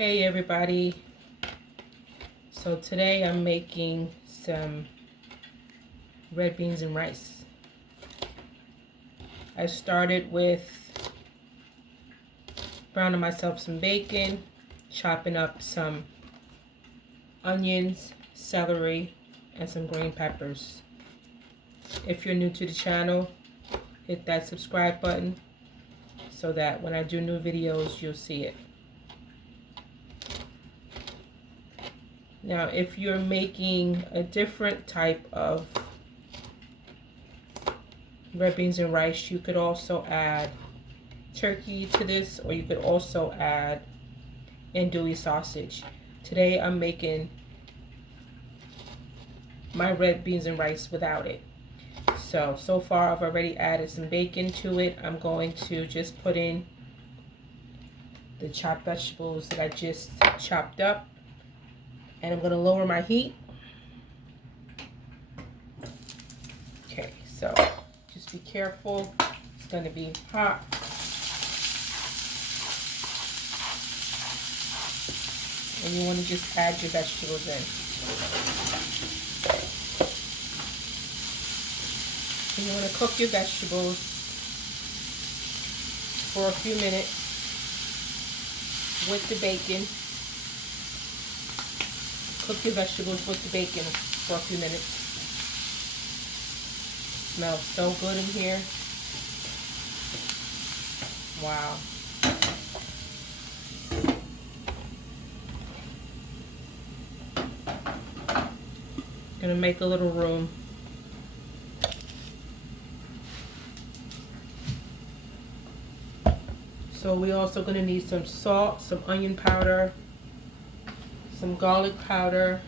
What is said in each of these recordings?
Hey everybody, so today I'm making some red beans and rice. I started with browning myself some bacon, chopping up some onions, celery, and some green peppers. If you're new to the channel, hit that subscribe button so that when I do new videos, you'll see it. Now, if you're making a different type of red beans and rice, you could also add turkey to this, or you could also add andouille sausage. Today I'm making my red beans and rice without it. So far I've already added some bacon to it. I'm going to just put in the chopped vegetables that I just chopped up, and I'm going to lower my heat. Okay, so just be careful. It's going to be hot. And you want to just add your vegetables in. And you want to cook your vegetables for a few minutes with the bacon. Cook your vegetables with the bacon for a few minutes. Smells so good in here. Wow. Gonna make a little room. So we're also gonna need some salt, some onion powder, some garlic powder,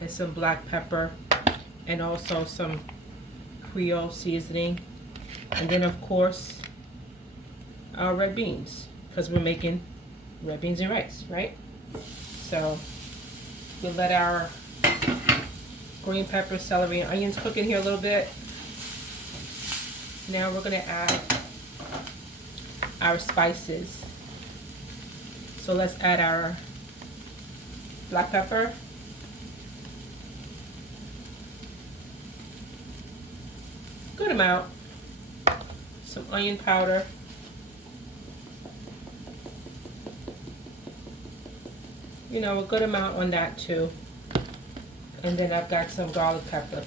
and some black pepper, and also some Creole seasoning. And then of course, our red beans, because we're making red beans and rice, right? So we'll let our green pepper, celery, and onions cook in here a little bit. Now we're gonna add our spices. So let's add our black pepper, good amount, some onion powder, you know, a good amount on that too. And then I've got some garlic powder,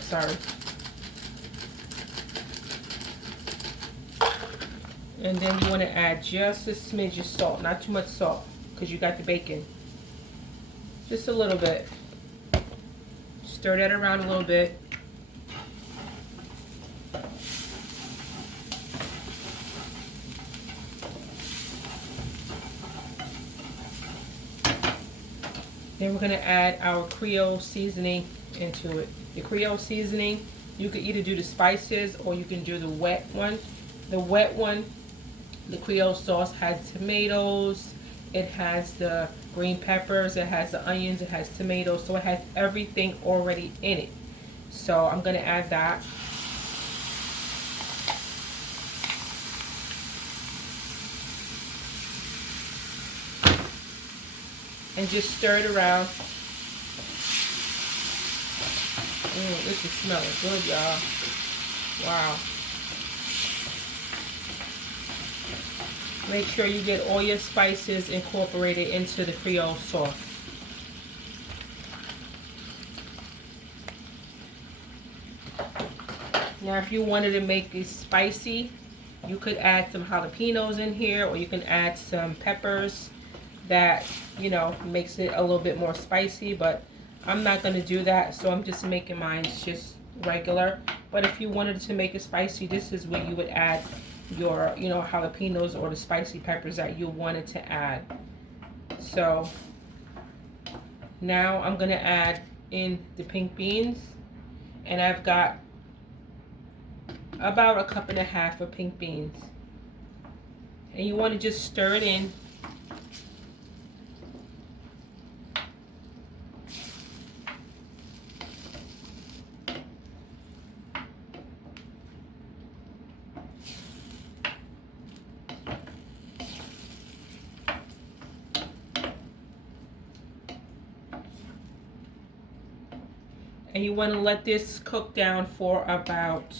sorry. And then you want to add just a smidge of salt, not too much salt, because you got the bacon. Just a little bit. Stir that around a little bit. Then we're going to add our Creole seasoning into it. The Creole seasoning, you could either do the spices or you can do the wet one. The wet one, the Creole sauce, has tomatoes, it has the green peppers, it has the onions, it has tomatoes, so it has everything already in it. So I'm going to add that. And just stir it around. This is smelling good, y'all. Wow. Make sure you get all your spices incorporated into the Creole sauce. Now, if you wanted to make it spicy, you could add some jalapenos in here, or you can add some peppers that, you know, makes it a little bit more spicy, but I'm not going to do that, so I'm just making mine just regular. But if you wanted to make it spicy, this is where you would add your, you know, jalapenos or the spicy peppers that you wanted to add. So now I'm going to add in the pink beans, and I've got about 1.5 cups of pink beans. And you want to just stir it in. And you want to let this cook down for about,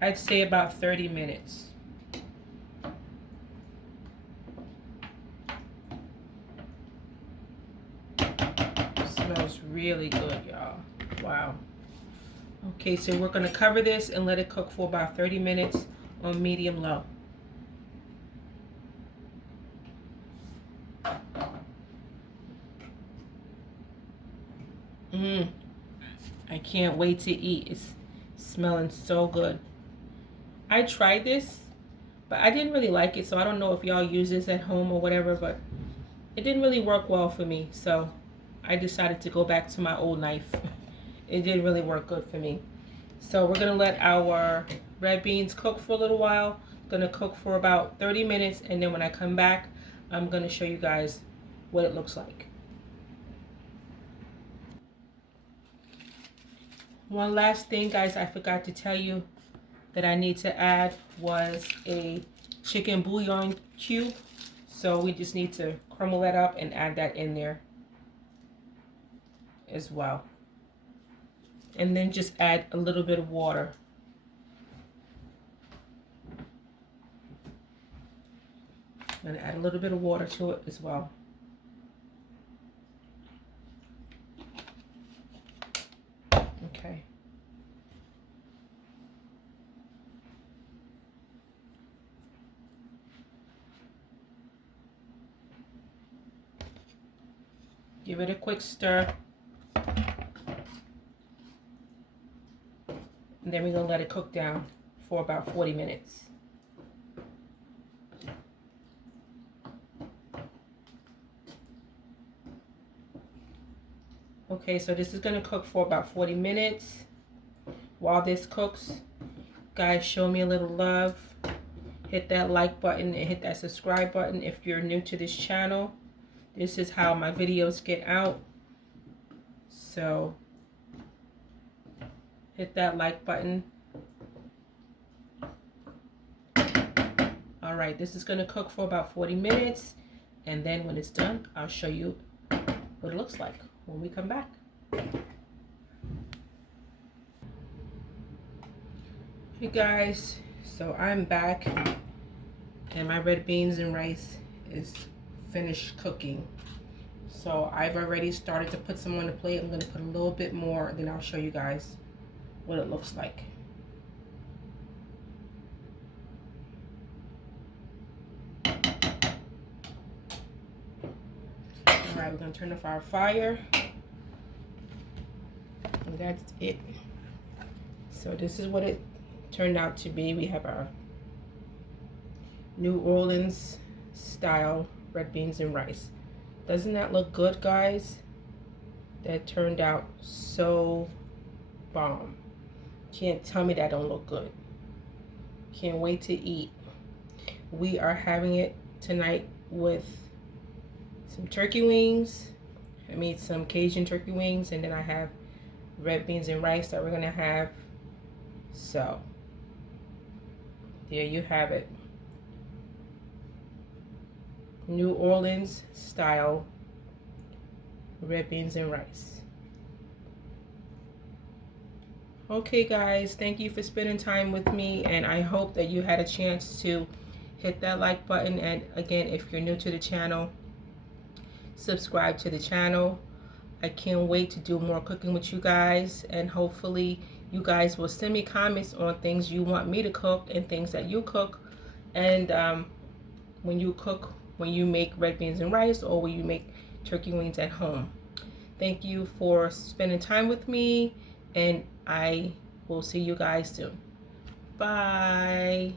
I'd say about 30 minutes. Smells really good, y'all. Wow. Okay, so we're going to cover this and let it cook for about 30 minutes on medium low. I can't wait to eat. It's smelling so good. I tried this, but I didn't really like it, so I don't know if y'all use this at home or whatever, but it didn't really work well for me, so I decided to go back to my old knife. It didn't really work good for me. So we're going to let our red beans cook for a little while. Going to cook for about 30 minutes, and then when I come back, I'm going to show you guys what it looks like. One last thing, guys, I forgot to tell you that I need to add was a chicken bouillon cube. So we just need to crumble that up and add that in there as well. And then just add a little bit of water. I'm going to add a little bit of water to it as well. Okay. Give it a quick stir. And then we're going to let it cook down for about 40 minutes. Okay, so this is going to cook for about 40 minutes. While this cooks, guys, show me a little love. Hit that like button and hit that subscribe button if you're new to this channel. This is how my videos get out. So hit that like button. All right, this is going to cook for about 40 minutes. And then when it's done, I'll show you what it looks like when we come back. Hey guys, so I'm back and my red beans and rice is finished cooking. So I've already started to put some on the plate. I'm going to put a little bit more, and then I'll show you guys what it looks like. Alright, we're going to turn off our fire. And that's it. So this is what it turned out to be. We have our New Orleans style red beans and rice. Doesn't that look good, guys? That turned out so bomb. Can't tell me that don't look good. Can't wait to eat. We are having it tonight with some turkey wings. I made some Cajun turkey wings, and then I have red beans and rice that we're gonna have. So there you have it. New Orleans style red beans and rice. Okay guys, thank you for spending time with me, and I hope that you had a chance to hit that like button. And again, if you're new to the channel, subscribe to the channel. I can't wait to do more cooking with you guys, and hopefully you guys will send me comments on things you want me to cook and things that you cook. And when you cook, when you make red beans and rice, or when you make turkey wings at home. Thank you for spending time with me, and I will see you guys soon. Bye.